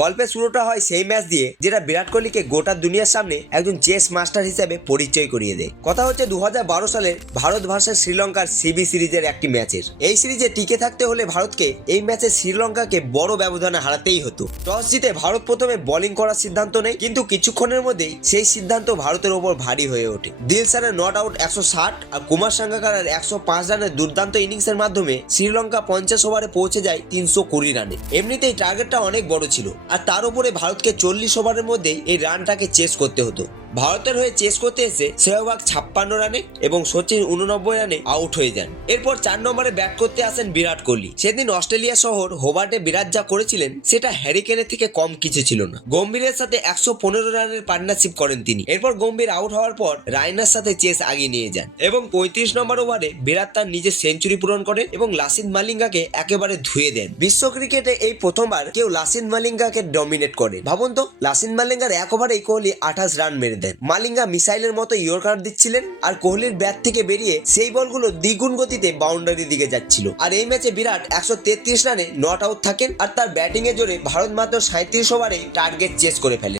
গল্পের শুরুটা হয় সেই ম্যাচ দিয়ে যেটা বিরাট কোহলিকে গোটা দুনিয়ার সামনে একজন চেস মাস্টার হিসেবে পরিচয় করিয়ে দেয়। কথা হচ্ছে 2012 সালের ভারত ভার্সেস শ্রীলঙ্কার সিবি সিরিজের একটি ম্যাচের। এই সিরিজে টিকে থাকতে হলে ভারতকে এই ম্যাচে শ্রীলঙ্কাকে বড় ব্যবধানে হারাতেই হতো। টস জিতে ভারত প্রথমে বোলিং করার সিদ্ধান্ত নেয়, কিন্তু কিছুক্ষণের মধ্যেই সেই সিদ্ধান্ত ভারতের ওপর ভারী হয়ে ওঠে। দিলশানের নট আউট 160 আর কুমার সাঙ্গাকারার 105 রানের দুর্দান্ত ইনিংসের মাধ্যমে শ্রীলঙ্কা 50 ওভারে পৌঁছে যায় 320 রানে। এমনিতেই টার্গেটটা অনেক বড় ছিল, আর তার উপরে ভারতকে 40 ওভারের মধ্যেই এই রানটাকে চেস করতে হতো। ভারতের হয়ে চেস করতে এসে সেহবাগ 56 রানে এবং সচিন 89 রানে আউট হয়ে যান। এরপর 4 নম্বরে ব্যাট করতে আসেন বিরাট কোহলি। সেদিন অস্ট্রেলিয়া শহর হোবার্টে বিরাট যা করেছিলেন সেটা হ্যারিকেনের থেকে কম কিছু ছিল না। গম্ভীরের সাথে 115 রানের পার্টনারশিপ করেন তিনি। এরপর গম্ভীর আউট হওয়ার পর রায়নার সাথে চেস আগিয়ে নিয়ে যান এবং 35 নম্বর ওভারে বিরাট তার নিজের সেঞ্চুরি পূরণ করেন এবং লাসিথ মালিঙ্গাকে একেবারে ধুয়ে দেন। বিশ্ব ক্রিকেটে এই প্রথমবার কেউ লাসিথ মালিঙ্গাকে ডমিনেট করে। ভাবুন তো, লাসিথ মালিঙ্গার এক ওভারেই কোহলি 28 রান মেরে দেন। মালিঙ্গা মিসাইলের মতো ইয়র্কার দিচ্ছিলেন, আর কোহলির ব্যাট থেকে বেরিয়ে সেই বলগুলো দ্বিগুণ গতিতে বাউন্ডারির দিকে যাচ্ছিল। আর এই ম্যাচে বিরাট 133 রানে নট আউট থাকেন, আর তার ব্যাটিং এ জোরে ভারত মাত্র 37 ওভারে টার্গেট চেস করে ফেলে।